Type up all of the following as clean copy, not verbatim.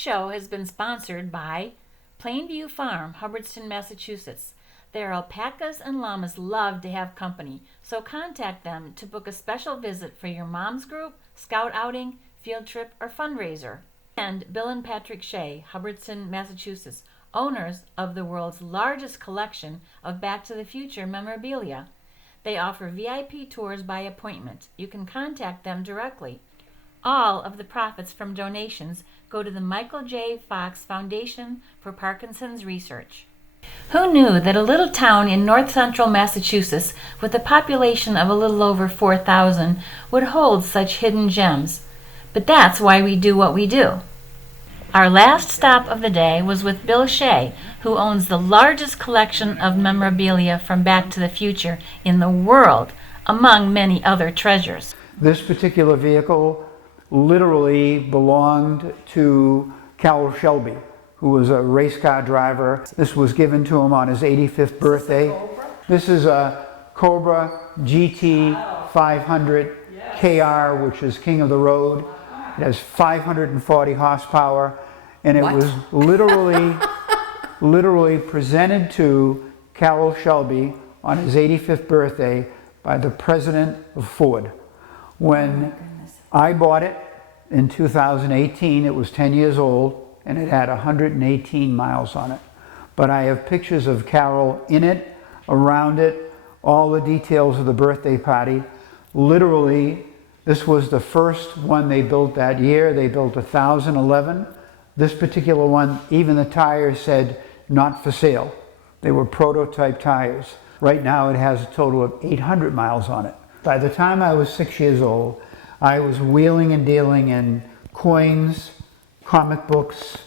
show has been sponsored by Plainview Farm, Hubbardston, Massachusetts. Their alpacas and llamas love to have company, so contact them to book a special visit for your mom's group, scout outing, field trip, or fundraiser. And Bill and Patrick Shea, Hubbardston, Massachusetts, owners of the world's largest collection of Back to the Future memorabilia. They offer VIP tours by appointment. You can contact them directly. All of the profits from donations go to the Michael J. Fox Foundation for Parkinson's Research. Who knew that a little town in north central Massachusetts with a population of a little over 4,000 would hold such hidden gems? But that's why we do what we do. Our last stop of the day was with Bill Shea, who owns the largest collection of memorabilia from Back to the Future in the world, among many other treasures. This particular vehicle literally belonged to Carroll Shelby, who was a race car driver. This was given to him on his 85th birthday. This is a Cobra GT 500 KR, which is King of the Road. It has 540 horsepower, and it was literally presented to Carroll Shelby on his 85th birthday by the president of Ford. When I bought it in 2018, it was 10 years old, and it had 118 miles on it. But I have pictures of Carol in it, around it, all the details of the birthday party. Literally, this was the first one they built that year. They built 1,011. This particular one, even the tires said not for sale. They were prototype tires. Right now it has a total of 800 miles on it. By the time I was 6 years old, I was wheeling and dealing in coins, comic books,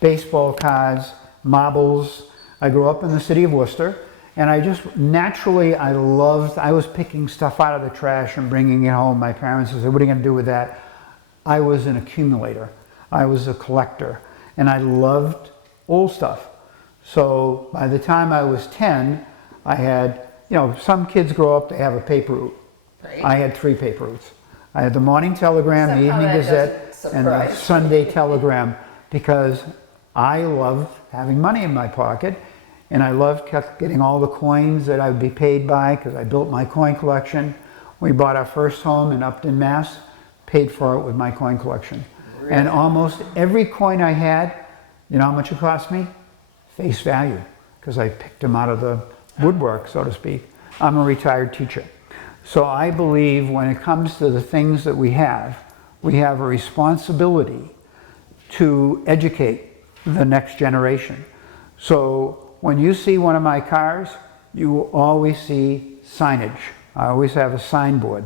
baseball cards, marbles. I grew up in the city of Worcester, and I just naturally, I was picking stuff out of the trash and bringing it home. My parents would say, "What are you going to do with that?" I was an accumulator. I was a collector, and I loved old stuff. So by the time I was 10, I had, some kids grow up, they have a paper route. Right. I had 3 paper routes. I had the Morning Telegram, the Evening Gazette, and the Sunday Telegram, because I loved having money in my pocket, and I loved getting all the coins that I would be paid by, because I built my coin collection. We bought our first home in Upton, Mass, paid for it with my coin collection. Really? And almost every coin I had, you know how much it cost me? Face value, because I picked them out of the woodwork, so to speak. I'm a retired teacher. So I believe when it comes to the things that we have a responsibility to educate the next generation. So when you see one of my cars, you will always see signage. I always have a signboard,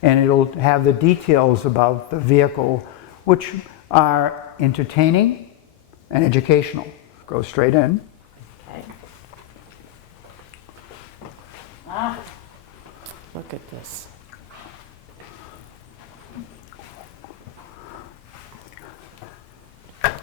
and it'll have the details about the vehicle, which are entertaining and educational. Go straight in. Okay. Look at this.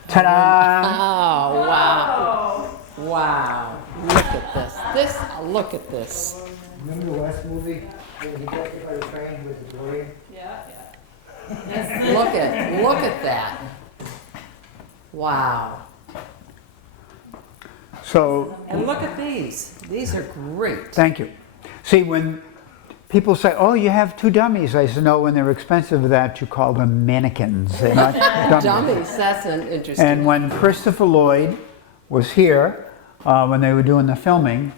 Ta-da! Oh, wow. Wow. Look at this. Look at this. Remember the last movie where he got hit by the train with the DeLorean? Yeah. Look at that. Wow. So, And look at these. These are great. thank you. See, when people say, "Oh, you have 2 dummies," I said, "No, when they're expensive, that you call them mannequins. They're not dummies." Dummies. That's an interesting. And when Christopher Lloyd was here, when they were doing the filming,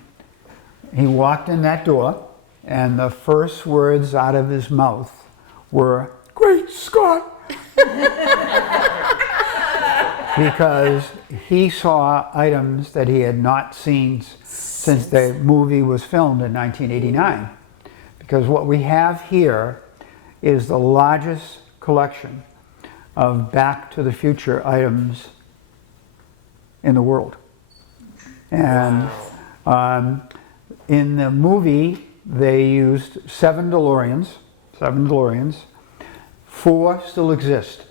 he walked in that door, and the first words out of his mouth were, "Great Scott!" Because he saw items that he had not seen since the movie was filmed in 1989. Because what we have here is the largest collection of Back to the Future items in the world. And in the movie, they used 7 DeLoreans. 4 still exist.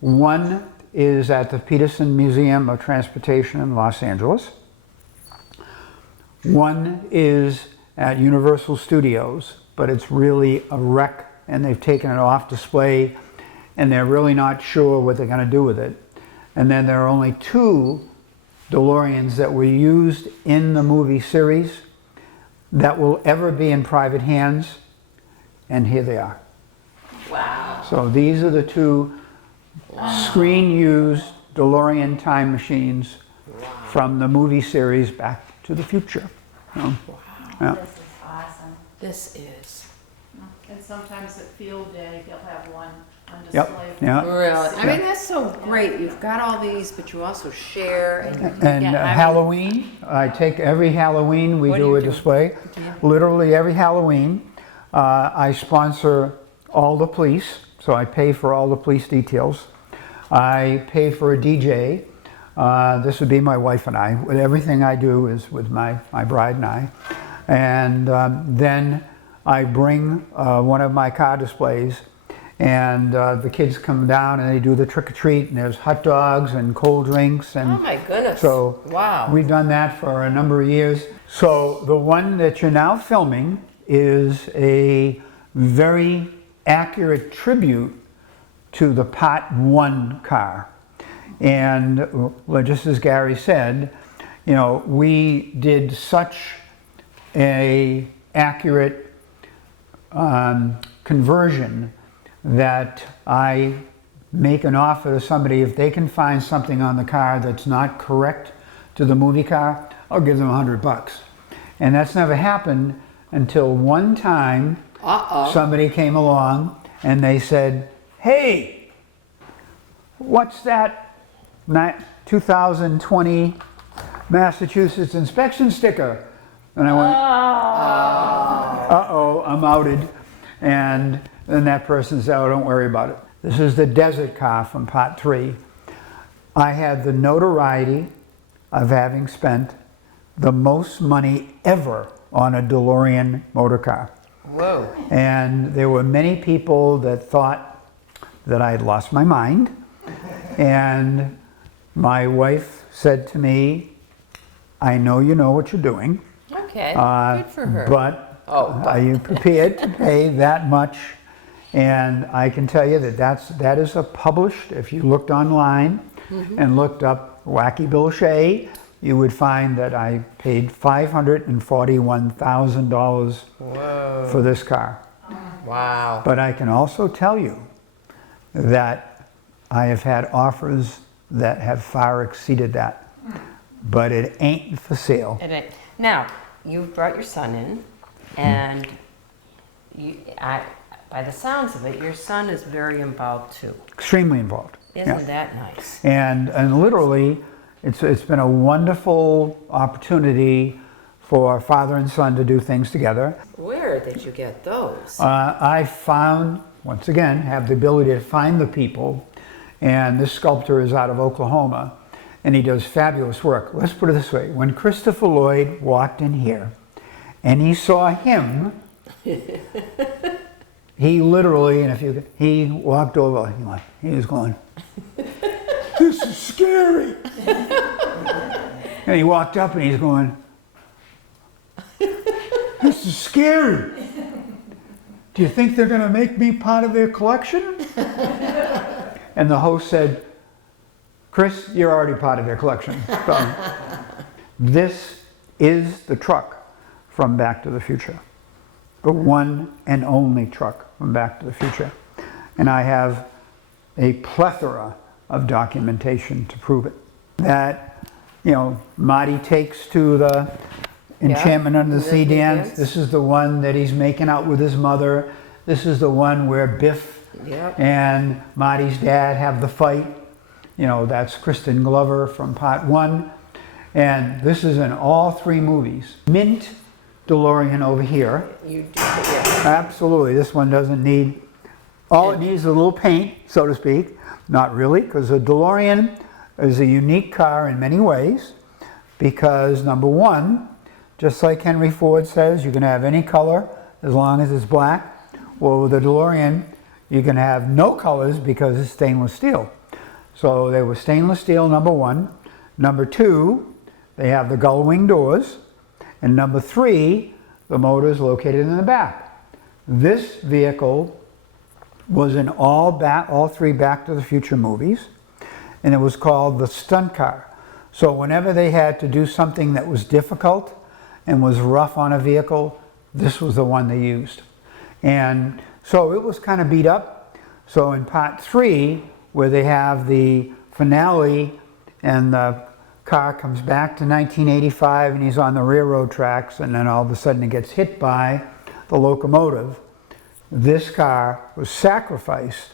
1 is at the Peterson Museum of Transportation in Los Angeles. 1 is at Universal Studios, but it's really a wreck, and they've taken it off display, and they're really not sure what they're going to do with it. And then there are only 2 DeLoreans that were used in the movie series that will ever be in private hands, and here they are. Wow. So these are the 2 screen-used DeLorean time machines from the movie series Back to the Future. Wow. Yeah. This is awesome. This is. And sometimes at field day, they'll have one on Yep. display. Yeah. Really? I mean, that's so great. You've got all these, but you also share. And Yeah, I mean- Halloween, I take every Halloween, we What do do you a do? display. Literally every Halloween. I sponsor all the police, so I pay for all the police details. I pay for a DJ. This would be my wife and I. Everything I do is with my bride and I. And then I bring one of my car displays, and the kids come down and they do the trick or treat, and there's hot dogs and cold drinks. And Oh my goodness. so Wow. we've done that for a number of years. So the one that you're now filming is a very accurate tribute to the Part 1 car. And well, just as Gary said, you know, we did such a accurate conversion that I make an offer to somebody, if they can find something on the car that's not correct to the movie car, I'll give them $100. And that's never happened until one time somebody came along and they said, hey, what's that 2020 Massachusetts inspection sticker? And I went, uh-oh, I'm outed. And then that person said, oh, don't worry about it. This is the desert car from Part 3. I had the notoriety of having spent the most money ever on a DeLorean motor car. Whoa. And there were many people that thought that I had lost my mind. And my wife said to me, I know you know what you're doing. Okay. Good for her. But are you prepared to pay that much? And I can tell you that that is a published, if you looked online and looked up Wacky Bill Shea, you would find that I paid $541,000 for this car. Wow. But I can also tell you that I have had offers that have far exceeded that. But it ain't for sale. Now, you brought your son in, and by the sounds of it, your son is very involved too. Extremely involved. Isn't that nice? And literally, it's been a wonderful opportunity for father and son to do things together. Where did you get those? I found, once again, have the ability to find the people, and this sculptor is out of Oklahoma, and he does fabulous work. Let's put it this way. When Christopher Lloyd walked in here, and he saw him, he literally, and he walked over, he was going, this is scary. And he walked up and he's going, this is scary. Do you think they're going to make me part of their collection? And the host said, Chris, you're already part of their collection. So, this is the truck from Back to the Future. The one and only truck from Back to the Future. And I have a plethora of documentation to prove it. That, Marty takes to the Enchantment Under the Sea dance. This is the one that he's making out with his mother. This is the one where Biff and Marty's dad have the fight. That's Kristen Glover from Part 1. And this is in all 3 movies. Mint DeLorean over here. You do, yes. Absolutely. This one doesn't need, all it needs is a little paint, so to speak. Not really, because a DeLorean is a unique car in many ways. Because number one, just like Henry Ford says, you can have any color as long as it's black. Well, with a DeLorean, you can have no colors because it's stainless steel. So they were stainless steel, number one. Number 2, they have the gull wing doors. And number 3, the motor is located in the back. This vehicle was in all 3 Back to the Future movies. and it was called the stunt car. So whenever they had to do something that was difficult and was rough on a vehicle, this was the one they used. And so it was kind of beat up. So in part 3, where they have the finale and the car comes back to 1985 and he's on the railroad tracks, and then all of a sudden it gets hit by the locomotive, this car was sacrificed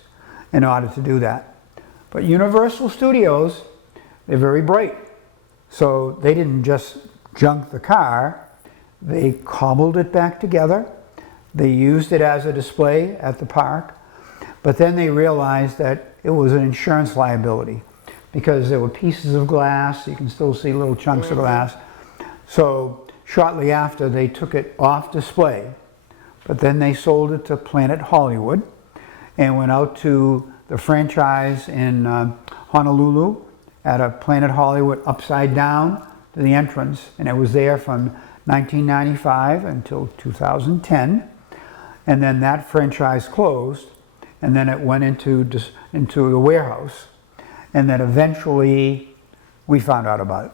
in order to do that. But Universal Studios, they're very bright. So they didn't just junk the car, they cobbled it back together. They used it as a display at the park, but then they realized that it was an insurance liability because there were pieces of glass, you can still see little chunks of glass. So shortly after, they took it off display, but then they sold it to Planet Hollywood and went out to the franchise in Honolulu at a Planet Hollywood upside down to the entrance, and it was there from 1995 until 2010. And then that franchise closed, and then it went into the warehouse. And then eventually we found out about it.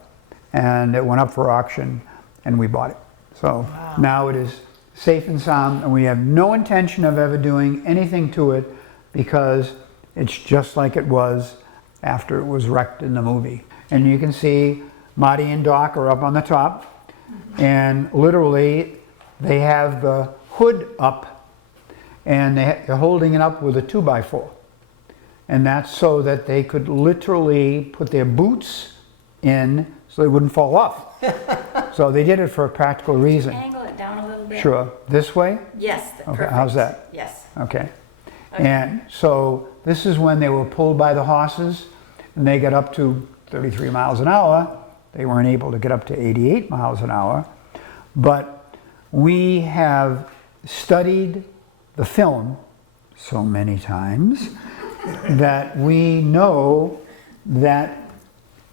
And it went up for auction, and we bought it. So now it is safe and sound, and we have no intention of ever doing anything to it because it's just like it was after it was wrecked in the movie. And you can see Marty and Doc are up on the top, and literally they have the hood up, and they're holding it up with a 2x4. And that's so that they could literally put their boots in so they wouldn't fall off. So they did it for a practical reason. Angle it down a little bit. Sure. This way? Yes. Okay, Perfect. how's that? Yes. Okay. And so this is when they were pulled by the horses, and they got up to 33 miles an hour. They weren't able to get up to 88 miles an hour. But we have studied the film so many times that we know that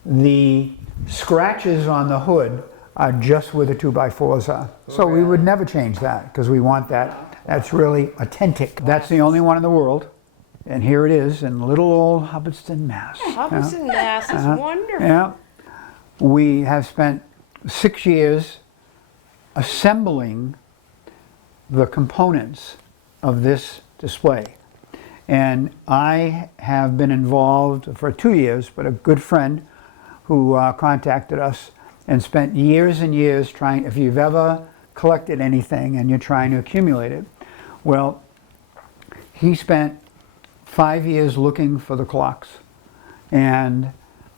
the scratches on the hood are just where the 2x4s are. So we would never change that because we want that. That's really authentic. That's the only one in the world. And here it is in little old Hubbardston, Mass. Hubbardston, Mass is wonderful. Yeah. We have spent 6 years assembling the components of this display. And I have been involved for 2 years, but a good friend who contacted us and spent years and years trying, if you've ever collected anything and you're trying to accumulate it, well, he spent 5 years looking for the clocks. And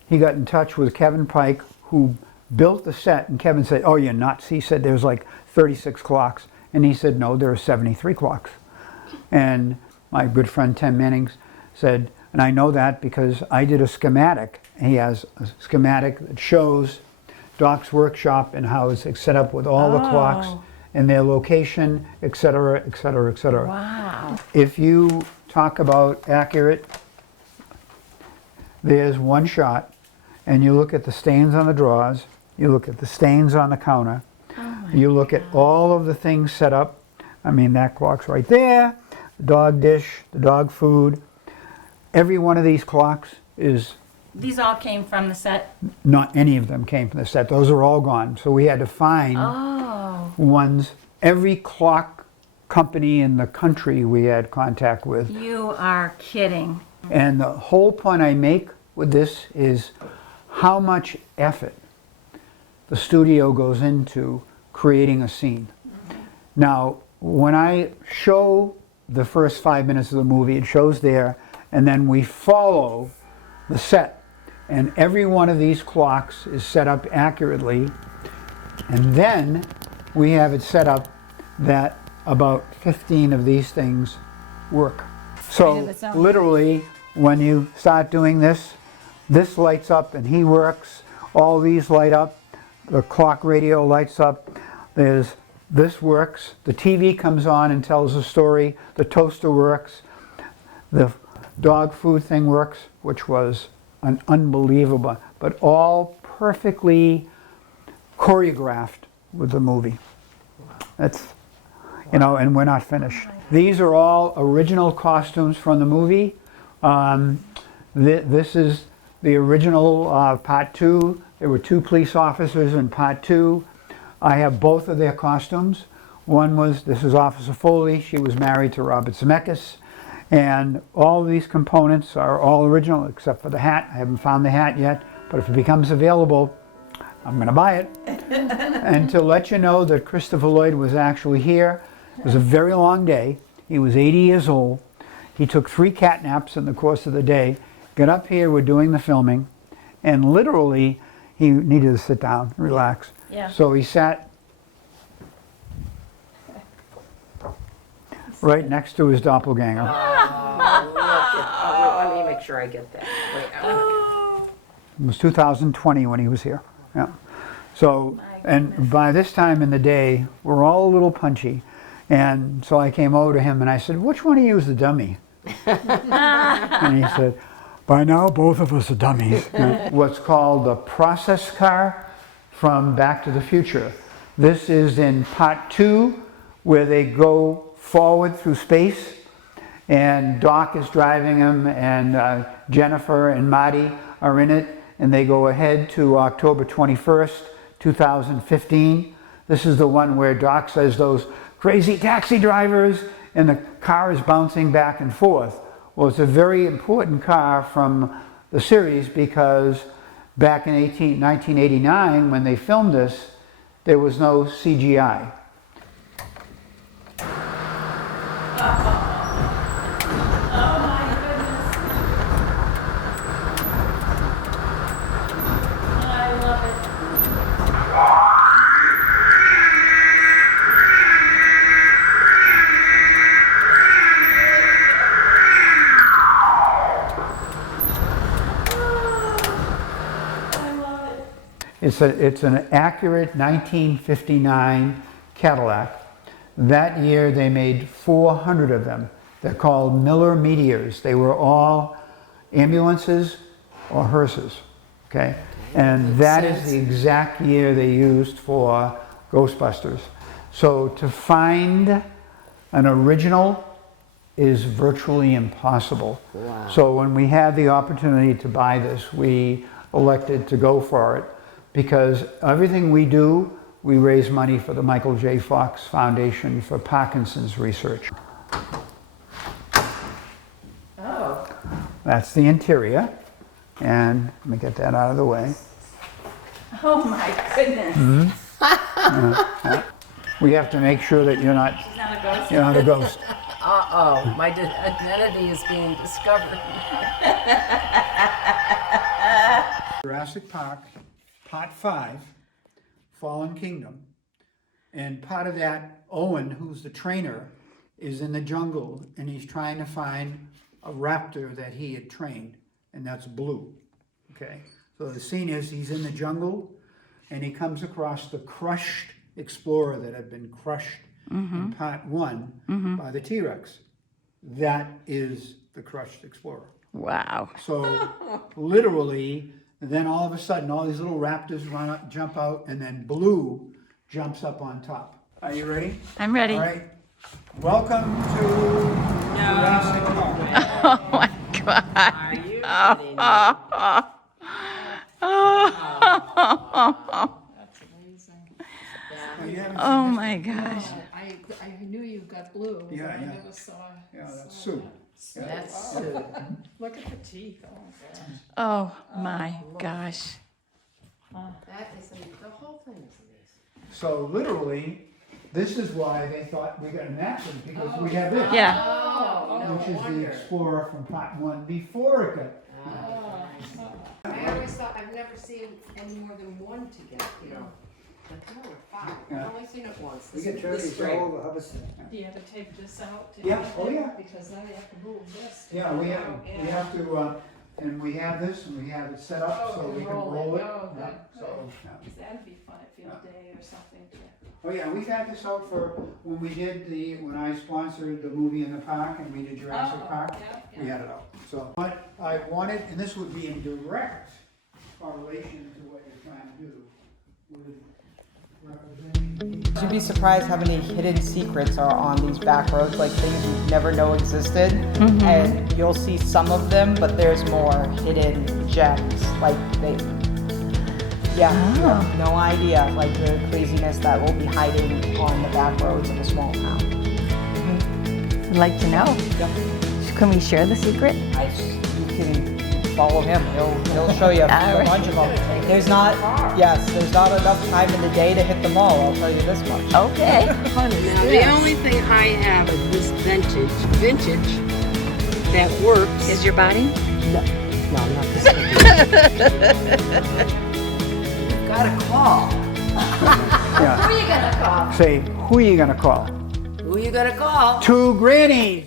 he got in touch with Kevin Pike, who built the set, and Kevin said, "Oh, you're nuts." He said there's like 36 clocks. And he said, "No, there are 73 clocks." And my good friend Tim Mannings said, and I know that because I did a schematic. He has a schematic that shows Doc's workshop and how it's set up with all the clocks and their location, et cetera, et cetera, et cetera. Wow. If you talk about accurate, there's one shot, and you look at the stains on the drawers, you look at the stains on the counter, you look at all of the things set up. I mean, that clock's right there, the dog dish, the dog food. Every one of these clocks is, These all came from the set? not any of them came from the set. Those are all gone. So we had to find ones. Every clock company in the country we had contact with. You are kidding. And the whole point I make with this is how much effort the studio goes into creating a scene. Now, when I show the first 5 minutes of the movie, it shows there, and then we follow the set. And every one of these clocks is set up accurately. And then we have it set up that about 15 of these things work. So literally, when you start doing this, this lights up and he works. All these light up. The clock radio lights up. This works. The TV comes on and tells a story. The toaster works. The dog food thing works, which was an unbelievable, but all perfectly choreographed with the movie. That's, you know, and we're not finished. These are all original costumes from the movie. This is the original Part 2. There were 2 police officers in Part 2. I have both of their costumes. One was, this is Officer Foley, she was married to Robert Zemeckis, and all of these components are all original except for the hat. I haven't found the hat yet, but if it becomes available, I'm going to buy it. And to let you know that Christopher Lloyd was actually here, it was a very long day. He was 80 years old. He took 3 cat naps in the course of the day, got up here, we're doing the filming, and literally he needed to sit down, relax. Yeah. So he sat right next to his doppelganger. Let me make sure I get that. Wait, It was 2020 when he was here. Yeah. So, and by this time in the day, we're all a little punchy. And so I came over to him and I said, which one of you is the dummy? And he said, by now both of us are dummies. What's called the process car from Back to the Future. This is in Part 2 where they go forward through space and Doc is driving him and Jennifer and Marty are in it, and they go ahead to October 21st, 2015. This is the one where Doc says those crazy taxi drivers, and the car is bouncing back and forth. Well, it's a very important car from the series because back in 1989 when they filmed this, there was no CGI. It's an accurate 1959 Cadillac. That year they made 400 of them. They're called Miller Meteors. They were all ambulances or hearses, okay? And that is the exact year they used for Ghostbusters. So to find an original is virtually impossible. Wow. So when we had the opportunity to buy this, we elected to go for it. Because everything we do, we raise money for the Michael J. Fox Foundation for Parkinson's research. Oh. That's the interior. And let me get that out of the way. Oh my goodness. We have to make sure that you're not, She's not a ghost. you're not a ghost. Uh-oh, my identity is being discovered. Jurassic Park, Part 5, Fallen Kingdom. And part of that, Owen, who's the trainer, is in the jungle and he's trying to find a raptor that he had trained, and that's Blue. Okay? So the scene is he's in the jungle and he comes across the crushed Explorer that had been crushed in Part 1 by the T-Rex. That is the crushed Explorer. Wow. So literally, then all of a sudden, all these little raptors run up, jump out, and then Blue jumps up on top. Are you ready? I'm ready. All right. Welcome to Jurassic Park. Oh my God. Are you kidding me? That's amazing. Oh, you haven't Oh seen my gosh. I knew you got blue. but Yeah, I yeah. never saw. this? Yeah, that's Sue. Yeah. That's Sue. Look at the teeth. Oh gosh. Oh my gosh. That is, the whole thing is amazing. So literally, this is why they thought we got a napkin, because we have this. Yeah. Oh, no Which is the wonder. Explorer from Part 1 before it got. I always thought, I've never seen any more than one together, you know. But there were 5. Yeah. I've only seen it once. We This- get this turkeys spring. all over Hubbardston. Do you have to take this out? to Yeah, do oh it? yeah. Because then you have to move this. Yeah, we have to, and we have this, and we have it set up so we can roll it. Oh, Yeah, good. so, yeah. That'd be fun at field day or something too. Oh yeah, we've had this out for, when we did when I sponsored the movie in the park and we did Jurassic Park, we had it out. So, but I wanted, and this would be in direct correlation to what you're trying to do, with You'd be surprised how many hidden secrets are on these back roads, like things you never know existed. And you'll see some of them, but there's more hidden gems. Like you have no idea, like the craziness that will be hiding on the back roads of a small town. I'd like to know. Can we share the secret? You can follow him. He'll show you a bunch of them. There's not enough time in the day to hit them all. I'll tell you this much. Okay. Now, the only thing I have is this vintage that works. Is your body? No, not this vintage. You've got to call. Yeah. Who are you gonna call? Say, who are you gonna call? Who you gonna call? Two grannies.